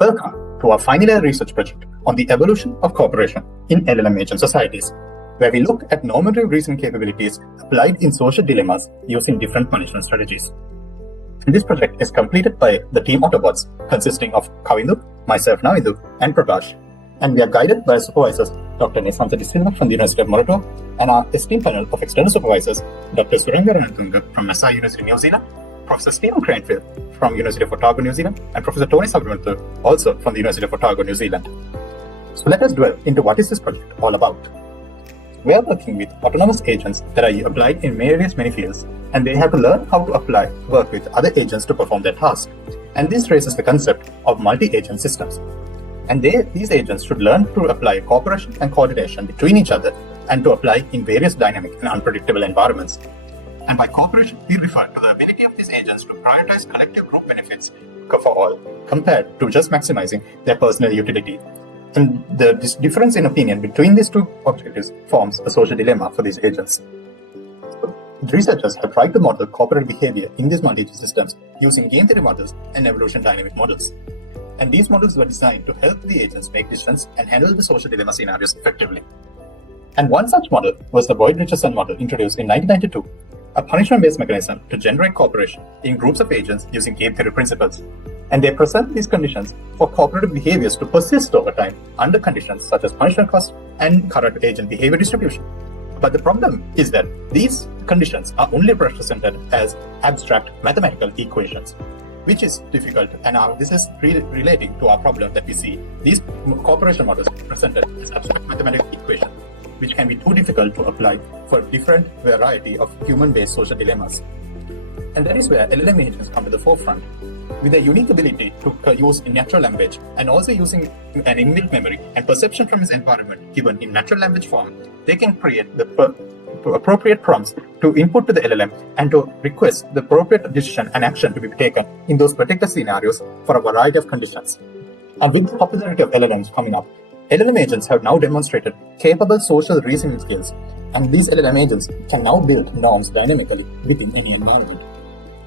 Welcome to our final year research project on the evolution of cooperation in LLM agent societies, where we look at normative reasoning capabilities applied in social dilemmas using different punishment strategies. This project is completed by the team Autobots, consisting of Kavindu, myself Navindu, and Prakash, and we are guided by supervisors Dr. Nisanta De Silva from the University of Morocco and our esteemed panel of external supervisors, Dr. Suranga Ranatunga from Nassau University, New Zealand, Professor Stephen Cranfield from University of Otago, New Zealand, and Professor Tony Sabramantu, also from the University of Otago, New Zealand. So let us dwell into what is this project all about. We are working with autonomous agents that are applied in many fields, and they have to learn how to work with other agents to perform their task. And this raises the concept of multi-agent systems. And these agents should learn to apply cooperation and coordination between each other and to apply in various dynamic and unpredictable environments. And by cooperation, we refer to the ability of these agents to prioritize collective group benefits for all, compared to just maximizing their personal utility. And this difference in opinion between these two objectives forms a social dilemma for these agents. Researchers have tried to model cooperative behavior in these multi-agent systems using game theory models and evolution dynamic models. And these models were designed to help the agents make decisions and handle the social dilemma scenarios effectively. And one such model was the Boyd-Richardson model introduced in 1992, a punishment-based mechanism to generate cooperation in groups of agents using game theory principles. And they present these conditions for cooperative behaviors to persist over time under conditions such as punishment cost and correct agent behavior distribution. But the problem is that these conditions are only represented as abstract mathematical equations, which is difficult, and this is relating to our problem that we see. These cooperation models are presented as abstract mathematical equations, which can be too difficult to apply for a different variety of human-based social dilemmas. And that is where LLM agents come to the forefront. With their unique ability to use in natural language and also using an inbuilt memory and perception from its environment given in natural language form, they can create the appropriate prompts to input to the LLM and to request the appropriate decision and action to be taken in those particular scenarios for a variety of conditions. And with the popularity of LLMs coming up, LLM agents have now demonstrated capable social reasoning skills, and these LLM agents can now build norms dynamically within any environment.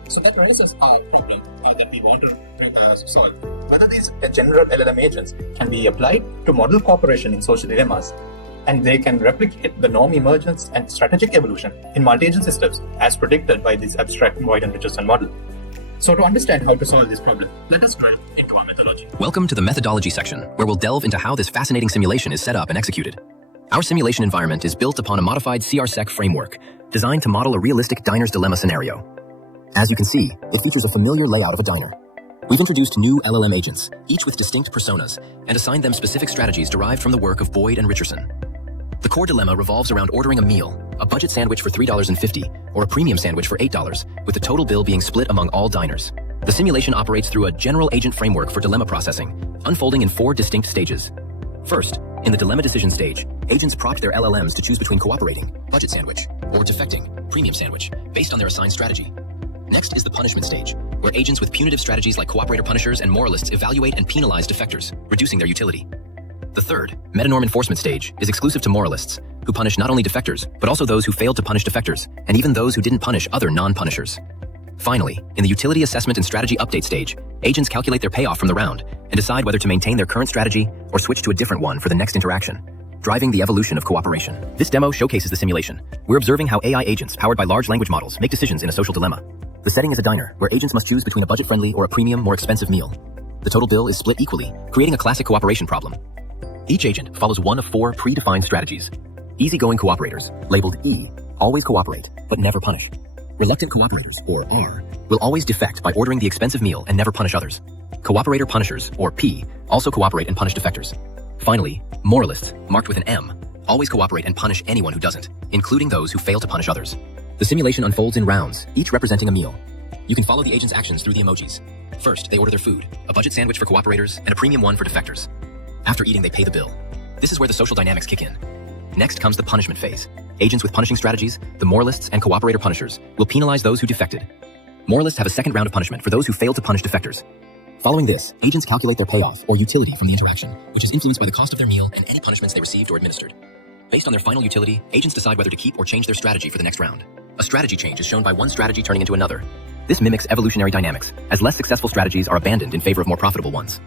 So that raises our problem that we want to solve. Whether these general LLM agents can be applied to model cooperation in social dilemmas, and they can replicate the norm emergence and strategic evolution in multi-agent systems as predicted by this abstract Boyd and Richardson model. So to understand how to solve this problem, let us delve into our methodology. Welcome to the methodology section, where we'll delve into how this fascinating simulation is set up and executed. Our simulation environment is built upon a modified CRSEC framework designed to model a realistic diner's dilemma scenario. As you can see, it features a familiar layout of a diner. We've introduced new LLM agents, each with distinct personas, and assigned them specific strategies derived from the work of Boyd and Richardson. The core dilemma revolves around ordering a meal, a budget sandwich for $3.50, or a premium sandwich for $8, with the total bill being split among all diners. The simulation operates through a general agent framework for dilemma processing, unfolding in 4 distinct stages. First, in the dilemma decision stage, agents prompt their LLMs to choose between cooperating, budget sandwich, or defecting, premium sandwich, based on their assigned strategy. Next is the punishment stage, where agents with punitive strategies like cooperator punishers and moralists evaluate and penalize defectors, reducing their utility. The third, metanorm enforcement stage, is exclusive to moralists, who punish not only defectors, but also those who failed to punish defectors, and even those who didn't punish other non-punishers. Finally, in the utility assessment and strategy update stage, agents calculate their payoff from the round and decide whether to maintain their current strategy or switch to a different one for the next interaction, driving the evolution of cooperation. This demo showcases the simulation. We're observing how AI agents powered by large language models make decisions in a social dilemma. The setting is a diner, where agents must choose between a budget-friendly or a premium, more expensive meal. The total bill is split equally, creating a classic cooperation problem. Each agent follows one of 4 predefined strategies. Easygoing cooperators, labeled E, always cooperate, but never punish. Reluctant cooperators, or R, will always defect by ordering the expensive meal and never punish others. Cooperator punishers, or P, also cooperate and punish defectors. Finally, moralists, marked with an M, always cooperate and punish anyone who doesn't, including those who fail to punish others. The simulation unfolds in rounds, each representing a meal. You can follow the agent's actions through the emojis. First, they order their food, a budget sandwich for cooperators and a premium one for defectors. After eating, they pay the bill. This is where the social dynamics kick in. Next comes the punishment phase. Agents with punishing strategies, the moralists and cooperator punishers, will penalize those who defected. Moralists have a second round of punishment for those who failed to punish defectors. Following this, agents calculate their payoff or utility from the interaction, which is influenced by the cost of their meal and any punishments they received or administered. Based on their final utility, agents decide whether to keep or change their strategy for the next round. A strategy change is shown by one strategy turning into another. This mimics evolutionary dynamics, as less successful strategies are abandoned in favor of more profitable ones.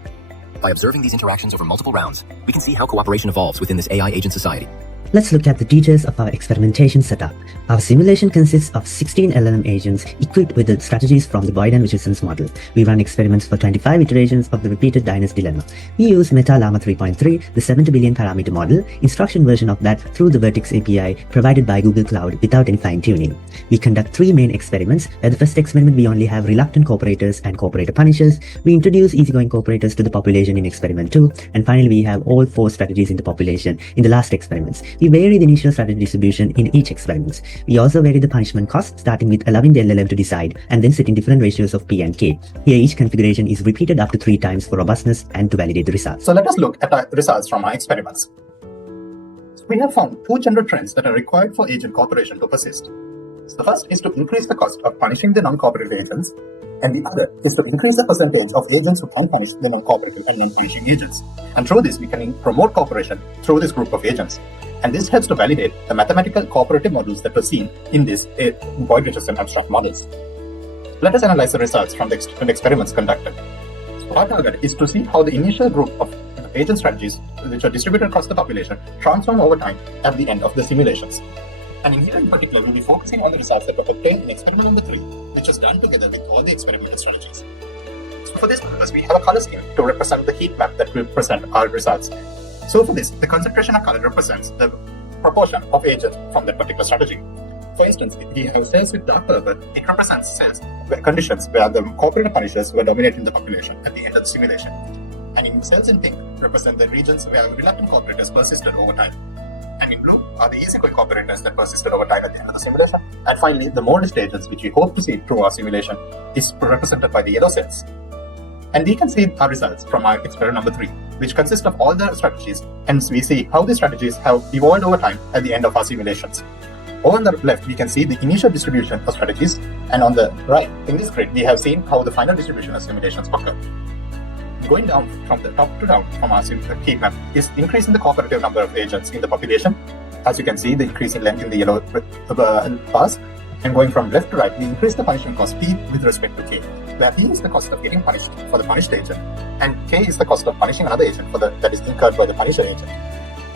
By observing these interactions over multiple rounds, we can see how cooperation evolves within this AI agent society. Let's look at the details of our experimentation setup. Our simulation consists of 16 LLM agents equipped with the strategies from the Boyd and Richardson's model. We run experiments for 25 iterations of the repeated Diner's dilemma. We use Meta Llama 3.3, the 70 billion parameter model, instruction version of that through the Vertex API provided by Google Cloud without any fine-tuning. We conduct 3 main experiments. Where the first experiment we only have reluctant cooperators and cooperator punishers. We introduce easygoing cooperators to the population in experiment 2. And finally, we have all 4 strategies in the population in the last experiments. We vary the initial strategy distribution in each experiment. We also vary the punishment cost, starting with allowing the LLM to decide and then setting different ratios of P and K. Here each configuration is repeated up to 3 times for robustness and to validate the results. So let us look at our results from our experiments. We have found 2 general trends that are required for agent cooperation to persist. So the first is to increase the cost of punishing the non-cooperative agents, and the other is to increase the percentage of agents who can punish the non-cooperative and non-punishing agents. And through this, we can promote cooperation through this group of agents. And this helps to validate the mathematical cooperative models that were seen in these Boyd-Richardson abstract models. Let us analyze the results from the experiments conducted. So our target is to see how the initial group of agent strategies, which are distributed across the population, transform over time at the end of the simulations. And in here in particular, we'll be focusing on the results that were obtained in experiment number 3, which was done together with all the experimental strategies. So for this purpose, we have a color scheme to represent the heat map that will present our results. So for this, the concentration of color represents the proportion of agents from that particular strategy. For instance, if we have cells with dark purple, it represents cells where conditions where the cooperative punishers were dominating the population at the end of the simulation. And in cells in pink represent the regions where reluctant cooperators persisted over time. And in blue are the easygoing cooperators that persisted over time at the end of the simulation. And finally, the moralist agents, which we hope to see through our simulation, is represented by the yellow cells. And we can see our results from our experiment number 3, which consists of all the strategies, and we see how the strategies have evolved over time at the end of our simulations. Over on the left, we can see the initial distribution of strategies, and on the right, in this grid, we have seen how the final distribution of simulations occur. Going down from the top to down from our heat map is increasing the cooperative number of agents in the population. As you can see, the increase in length in the yellow bars. And going from left to right, we increase the punishment cost P with respect to K, where P is the cost of getting punished for the punished agent, and K is the cost of punishing another agent that is incurred by the punisher agent.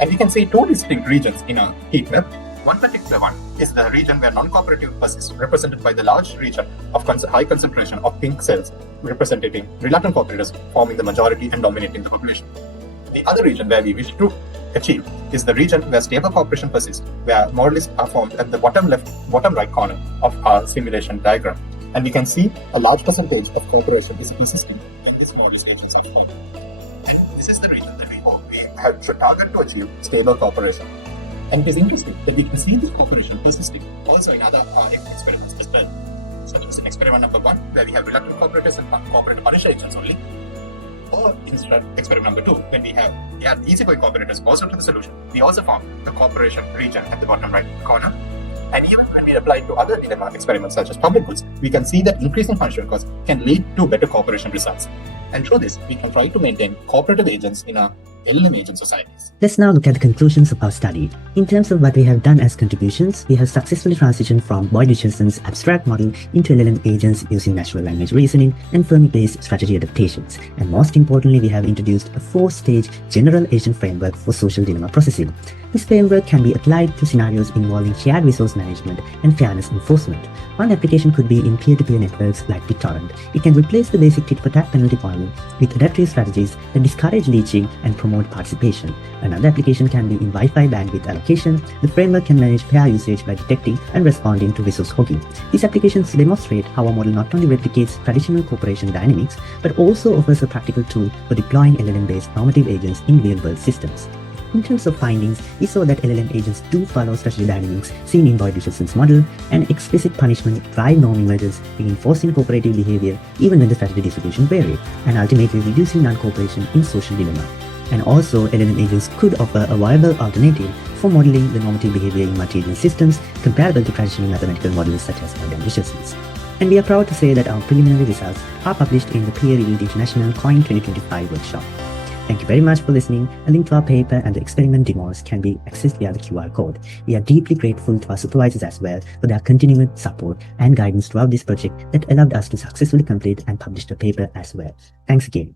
And we can see 2 distinct regions in our heat map. One particular one is the region where non-cooperative persists, represented by the large region of high concentration of pink cells, representing reluctant cooperators forming the majority and dominating the population. The other region where we wish to achieve is the region where stable cooperation persists, where moralists are formed at the bottom right corner of our simulation diagram. And we can see a large percentage of cooperation is persisting when these moralist agents are formed. And this is the region that we hope we should target to achieve stable cooperation. And it is interesting that we can see this cooperation persisting also in other experiments as well, such as in experiment number 1, where we have reluctant cooperators and cooperative punisher agents only. Or in experiment number 2, when we have easygoing cooperators closer to the solution, we also form the cooperation region at the bottom right corner. And even when we apply it to other dilemma experiments such as public goods, we can see that increasing punishment costs can lead to better cooperation results. And through this, we can try to maintain cooperative agents in our LLM agent societies. Let's now look at the conclusions of our study. In terms of what we have done as contributions, we have successfully transitioned from Boyd-Richardson's abstract model into LLM agents using natural language reasoning and Fermi-based strategy adaptations. And most importantly, we have introduced a 4-stage general agent framework for social dilemma processing. This framework can be applied to scenarios involving shared resource management and fairness enforcement. One application could be in peer-to-peer networks like BitTorrent. It can replace the basic tit-for-tat penalty model with adaptive strategies that discourage leeching and promote participation. Another application can be in Wi-Fi bandwidth allocation. The framework can manage pair usage by detecting and responding to resource hogging. These applications demonstrate how our model not only replicates traditional cooperation dynamics, but also offers a practical tool for deploying LLM-based normative agents in real-world systems. In terms of findings, we saw that LLM agents do follow strategy dynamics seen in Boyd-Richardson's model, and explicit punishment drive norm emergence, reinforcing cooperative behavior even when the strategy distribution vary, and ultimately reducing non-cooperation in social dilemma. And also, LLM agents could offer a viable alternative for modeling the normative behavior in multi-agent systems comparable to traditional mathematical models such as Boyd and Richardson's. And we are proud to say that our preliminary results are published in the peer-reviewed International COIN 2025 workshop. Thank you very much for listening. A link to our paper and the experiment demos can be accessed via the QR code. We are deeply grateful to our supervisors as well for their continued support and guidance throughout this project that allowed us to successfully complete and publish the paper as well. Thanks again.